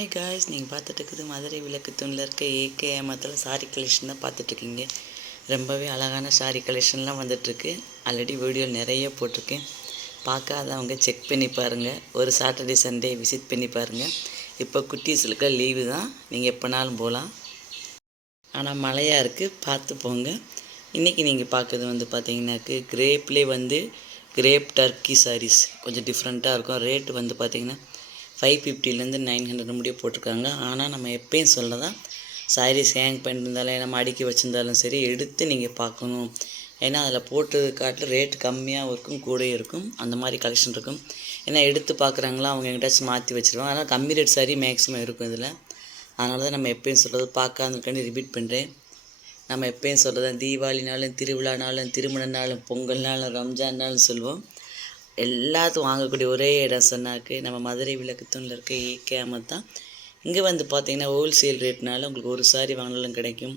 Hi guys நீங்கள் பார்த்துட்டு மதுரை விளக்கு தூணில் இருக்க ஏகே ஏமாத்தில் சாரி கலெக்ஷன் தான் பார்த்துட்ருக்கீங்க ரொம்பவே அழகான சாரி கலெக்ஷன்லாம் வந்துட்டுருக்கு. ஆல்ரெடி வீடியோ நிறைய போட்டிருக்கேன். பார்க்காதவங்க செக் பண்ணி பாருங்கள் ஒரு சாட்டர்டே சண்டே விசிட் பண்ணி பாருங்கள் இப்போ குட்டீஸுக்கு லீவு தான். நீங்கள் எப்போனாலும் போகலாம். ஆனால் மழையாக இருக்குது பார்த்து போங்க. இன்றைக்கி நீங்கள் பார்க்குறது வந்து பார்த்தீங்கன்னாக்கு கிரேப்லேயே வந்து கிரேப் டர்க்கி சாரீஸ் கொஞ்சம் டிஃப்ரெண்ட்டாக இருக்கும். ரேட்டு வந்து பார்த்திங்கன்னா ஃபைவ் ஃபிஃப்டிலேருந்து நைன் ஹண்ட்ரட் முடிய போட்டிருக்காங்க. ஆனால் நம்ம எப்பயும் சொல்ல தான் சாரீஸ் ஹேங் பண்ணியிருந்தாலும் நம்ம அடுக்கி வச்சுருந்தாலும் சரி எடுத்து நீங்கள் பார்க்கணும். ஏன்னா அதில் போட்டு காட்டில் ரேட் கம்மியாக இருக்கும் கூட இருக்கும். அந்த மாதிரி கலெக்ஷன் இருக்கும். ஏன்னா எடுத்து பார்க்குறாங்களா அவங்க எங்கிட்டாச்சும் மாற்றி வச்சுருவாங்க. ஆனால் கம்மி ரேட் சாரி மேக்ஸிமம் இருக்கும் இதில். அதனால தான் நம்ம எப்பயும் சொல்கிறது பார்க்காதுக்காண்டி ரிப்பீட் பண்ணுறேன் நம்ம எப்பயும் சொல்கிறது தீபாவளினாலும் திருவிழானாலும் திருமணனாலும் பொங்கல்னாலும் ரம்ஜான்னாலும் சொல்லுவோம். எல்லாத்தையும் வாங்கக்கூடிய ஒரே இடம் சொன்னாக்கு நம்ம மதுரை விளக்குத்தூணில் இருக்க ஏகேமத் தான். இங்கே வந்து பார்த்தீங்கன்னா ஹோல்சேல் ரேட்னால உங்களுக்கு ஒரு சாரி வாங்கினாலும் கிடைக்கும்.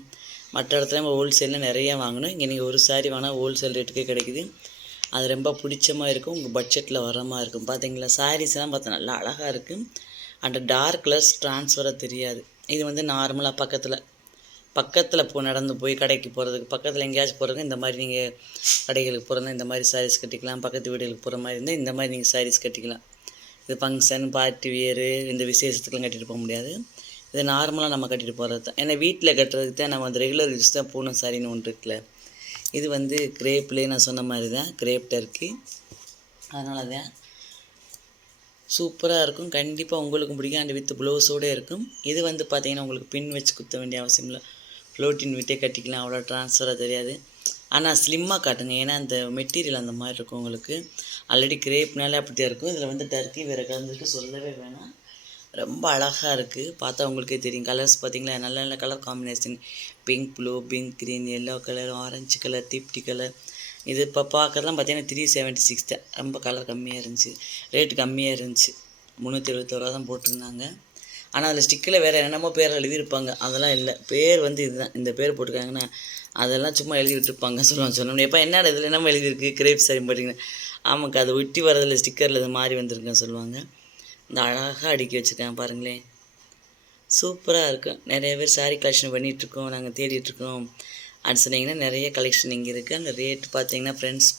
மற்ற இடத்துல நம்ம ஹோல்சேலில் நிறையா வாங்கணும். இங்கே நீங்கள் ஒரு சாரி வாங்கினா ஹோல்சேல் ரேட்டுக்கே கிடைக்குது. அது ரொம்ப பிடிச்சமாக இருக்கும். உங்கள் பட்ஜெட்டில் வர மாதிரி இருக்கும். பார்த்தீங்களா சாரீஸ்லாம் பார்த்தா நல்லா அழகாக இருக்குது அந்த டார்க் கலர்ஸ் ட்ரான்ஸ்ஃபராக தெரியாது. இது வந்து நார்மலாக பக்கத்தில் பக்கத்தில் போ நடந்து போய் கடைக்கு போகிறதுக்கு பக்கத்தில் எங்கேயாச்சும் போகிறதுக்கு இந்த மாதிரி நீங்கள் கடைகளுக்கு போகிறதா இந்த மாதிரி சாரீஸ் கட்டிக்கலாம் பக்கத்து வீடுகளுக்கு போகிற மாதிரி இருந்தால் இந்த மாதிரி நீங்கள் சாரீஸ் கட்டிக்கலாம். இது ஃபங்க்ஷன் பார்ட்டி வியரு இந்த விசேஷத்துக்குலாம் கட்டிட்டு போக முடியாது. இது நார்மலாக நம்ம கட்டிட்டு போகிறது தான் ஏன்னா வீட்டில் கட்டுறதுக்கு தான் நம்ம வந்து ரெகுலர் யூஸ் தான் பூனம் சாரின்னு ஒன்று இருக்குல்ல. இது வந்து கிரேப்லேயே நான் சொன்ன மாதிரி தான் கிரேப் டர்க்கி அதனால தான் சூப்பராக இருக்கும். கண்டிப்பாக உங்களுக்கும் பிடிக்கும். அண்ட் வித் ப்ளவுஸோடு இருக்கும். இது வந்து பார்த்தீங்கன்னா உங்களுக்கு பின் வச்சு குத்த வேண்டிய அவசியம் இல்லை. ஃப்ளோட்டின் விட்டே கட்டிக்கலாம் அவ்வளோ ட்ரான்ஸ்ஃபராக தெரியாது. ஆனால் ஸ்லிம்மாக காட்டுங்க. ஏன்னா அந்த மெட்டீரியல் அந்த மாதிரி இருக்கும் உங்களுக்கு. ஆல்ரெடி கிரேப்னாலே அப்படி தான் இருக்கும். இதில் வந்து டர்க்கி வேறு கலந்துருக்கு. சொல்லவே வேணாம். ரொம்ப அழகாக இருக்குது பார்த்தா உங்களுக்கே தெரியும். கலர்ஸ் பார்த்தீங்களா? நல்ல நல்ல colour combination pink blue pink green yellow colour orange colour தீப்டி colour இது இப்போ பார்க்குறதுலாம் பார்த்தீங்கன்னா த்ரீ செவன்ட்டி சிக்ஸ் தான். ரொம்ப கலர் கம்மியாக இருந்துச்சு. ரேட்டு கம்மியாக இருந்துச்சு. முந்நூற்றி எழுபத்தோரூவா தான் போட்டிருந்தாங்க. ஆனால் அதில் ஸ்டிக்கில் வேறு என்னென்னமோ பேர் எழுதியிருப்பாங்க. அதெல்லாம் இல்லை. பேர் வந்து இதுதான். இந்த பேர் போட்டிருக்காங்கன்னா அதெல்லாம் சும்மா எழுதி விட்டுருப்பாங்க சொல்லுவாங்க சொன்னோம் எப்போ என்ன இதில் என்னமோ எழுதியிருக்கு? கிரேப் சரி பார்த்தீங்கன்னா ஆமாக்கா அதை ஒட்டி வரதில் ஸ்டிக்கரில் இது மாறி வந்திருக்குன்னு சொல்லுவாங்க. இந்த அழகாக அடுக்கி வச்சுருக்கேன் பாருங்களேன். சூப்பராக இருக்கும் நிறைய பேர் சாரி கலெக்ஷன் பண்ணிகிட்ருக்கோம் நாங்கள் தேடிட்டுருக்கோம் அது சொன்னீங்கன்னா நிறைய கலெக்ஷன் இங்கே இருக்குது அந்த ரேட் பார்த்தீங்கன்னா ஃப்ரெண்ட்ஸ்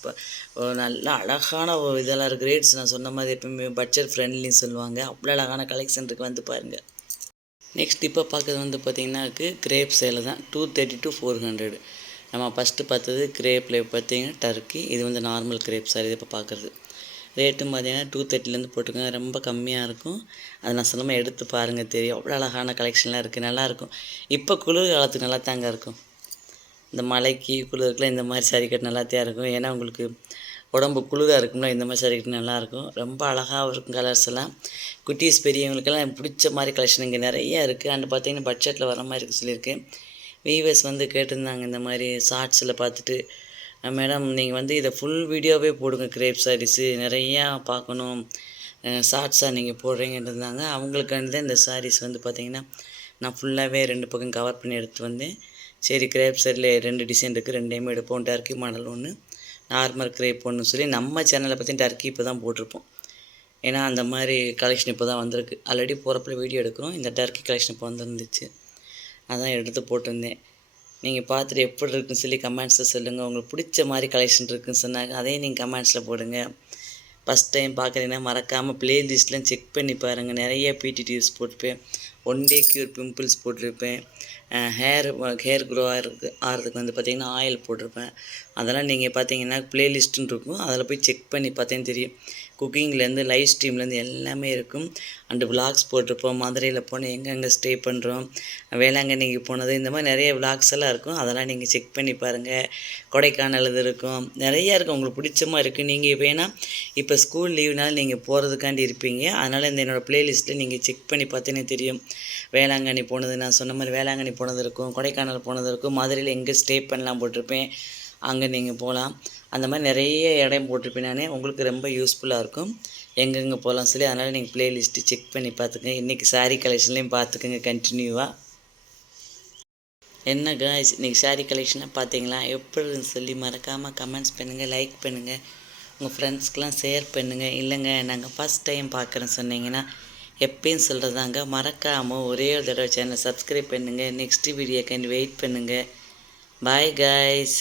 நல்ல அழகான ஒரு இதெல்லாம் இருக்குது ரேட்ஸ் நான் சொன்ன மாதிரி எப்பவுமே பட்ஜெட் ஃப்ரெண்ட்லின்னு சொல்லுவாங்க. அவ்வளோ அழகான கலெக்ஷன் இருக்குது வந்து பாருங்கள் நெக்ஸ்ட் இப்போ பார்க்குறது வந்து பார்த்திங்கன்னாக்கு கிரேப் சேலை தான். Two thirty to four hundred நம்ம ஃபஸ்ட்டு பார்த்தது கிரேப்பில் பார்த்தீங்கன்னா டர்க்கி இது வந்து நார்மல் கிரேப் சார் இது இப்போ பார்க்குறது. ரேட்டும் பார்த்தீங்கன்னா டூ தேர்ட்டிலேருந்து போட்டுக்கோங்க ரொம்ப கம்மியாக இருக்கும். அதை நான் சொல்லாமல் எடுத்து பாருங்கள் தெரியும். அவ்வளோ அழகான கலெக்ஷன்லாம் இருக்குது நல்லாயிருக்கும் இப்போ குளிர் காலத்துக்கு நல்லா தாங்க இருக்கும். இந்த மலைக்கு குளிருக்குலாம் இந்த மாதிரி சாரி கட்டு நல்லாத்தையாக இருக்கும். ஏன்னா உங்களுக்கு உடம்பு குளிராக இருக்கும்ல இந்த மாதிரி சாரி கட்டு நல்லாயிருக்கும். ரொம்ப அழகாகவும் இருக்கும் கலர்ஸ் எல்லாம். குட்டீஸ் பெரியவங்களுக்கெல்லாம் பிடிச்ச மாதிரி கலெக்ஷன் இங்கே நிறைய இருக்குது அண்ட் பார்த்தீங்கன்னா பட்ஜெட்டில் வர மாதிரி இருக்குது சொல்லியிருக்கு. வீவர்ஸ் வந்து கேட்டிருந்தாங்க இந்த மாதிரி ஷார்ட்ஸில் பார்த்துட்டு. மேடம் நீங்கள் வந்து இதை ஃபுல் வீடியோவே போடுங்க கிரேப் சாரீஸு நிறையா பார்க்கணும். ஷார்ட்ஸாக நீங்கள் போடுறீங்கன்னு இருந்தாங்க. அவங்களுக்கு வந்து இந்த சாரீஸ் வந்து பார்த்திங்கன்னா நான் ஃபுல்லாகவே ரெண்டு பக்கம் கவர் பண்ணி எடுத்து வந்தேன் சரி கிரேப் செட்டில் ரெண்டு டிசைன் இருக்குது ரெண்டையுமே எடுப்போம். டர்க்கி மாடல் ஒன்று நார்மல் கிரேப் ஒன்று சொல்லி நம்ம சேனலை பற்றி டர்க்கி இப்போ தான் போட்டிருப்போம். ஏன்னா அந்த மாதிரி கலெக்ஷன் இப்போ தான் வந்திருக்கு. ஆல்ரெடி போகிறப்பில் வீடியோ எடுக்கிறோம். இந்த டர்க்கி கலெக்ஷன் இப்போ வந்துருந்துச்சு. அதான் எடுத்து போட்டிருந்தேன். நீங்கள் பார்த்துட்டு எப்படி இருக்குன்னு சொல்லி கமெண்ட்ஸில் சொல்லுங்கள் உங்களுக்கு பிடிச்ச மாதிரி கலெக்ஷன் இருக்குன்னு சொன்னாங்க. அதையும் நீங்கள் கமெண்ட்ஸில் போடுங்க. ஃபஸ்ட் டைம் பார்க்குறீங்கன்னா மறக்காமல் ப்ளேலிஸ்ட்லாம் செக் பண்ணி பாருங்கள் நிறைய பிடி டியூஸ் ஒன் டே க்யூர் பிம்பிள்ஸ் போட்டிருப்பேன். ஹேர் ஹேர் க்ரோ ஆகிறதுக்கு ஆகிறதுக்கு வந்து பார்த்திங்கன்னா ஆயில் போட்டிருப்பேன். அதெல்லாம் நீங்கள் பார்த்தீங்கன்னா ப்ளேலிஸ்ட்டுன்னு இருக்கும். அதில் போய் செக் பண்ணி பார்த்தேன்னு தெரியும். குக்கிங்லேருந்து லைவ் ஸ்ட்ரீம்லேருந்து எல்லாமே இருக்கும். அண்டு விலாக்ஸ் போட்டிருப்போம். மதுரையில் போனோம் எங்கெங்கே ஸ்டே பண்ணுறோம் வேளாங்கண்ணிக்கு போனது இந்த மாதிரி நிறைய விலாக்ஸ் எல்லாம் இருக்கும். அதெல்லாம் நீங்கள் செக் பண்ணி பாருங்கள் கொடைக்கானல் இது இருக்கும். நிறையா இருக்கும் உங்களுக்கு பிடிச்சமாக இருக்குது நீங்கள் வேணால் இப்போ ஸ்கூல் லீவ்னால நீங்கள் போகிறதுக்காண்டி இருப்பீங்க. அதனால் இந்த என்னோடய ப்ளேலிஸ்ட்டில் நீங்கள் செக் பண்ணி பார்த்தேனே தெரியும். வேளாங்கண்ணி போனது நான் சொன்ன மாதிரி வேளாங்கண்ணி போனது இருக்கும் கொடைக்கானல் போனது இருக்கும் மதுரையில் எங்கே ஸ்டே பண்ணலாம் போட்டிருப்பேன் அங்கே நீங்கள் போகலாம் அந்த மாதிரி நிறைய இடம் போட்டிருப்பேன் நான். உங்களுக்கு ரொம்ப யூஸ்ஃபுல்லாக இருக்கும். எங்கெங்கே போகலாம் சொல்லி அதனால் நீங்கள் ப்ளேலிஸ்ட்டு செக் பண்ணி பார்த்துக்கங்க. இன்றைக்கி சாரீ கலெக்ஷன்லேயும் பார்த்துக்கங்க கண்டினியூவாக என்ன காய்ஸ் இன்றைக்கி சாரீ கலெக்ஷனாக பார்த்தீங்களா? எப்படின்னு சொல்லி மறக்காமல் கமெண்ட்ஸ் பண்ணுங்கள் லைக் பண்ணுங்கள் உங்கள் ஃப்ரெண்ட்ஸ்க்கெலாம் ஷேர் பண்ணுங்கள் இல்லைங்க நாங்கள் ஃபஸ்ட் டைம் பார்க்குறேன்னு சொன்னீங்கன்னா எப்பயும் சொல்கிறதாங்க மறக்காமல் ஒரே ஒரு தடவை சேனல் சப்ஸ்கிரைப் பண்ணுங்கள் நெக்ஸ்ட் வீடியோக்காண்டி வெயிட் பண்ணுங்கள் பாய் காய்ஸ்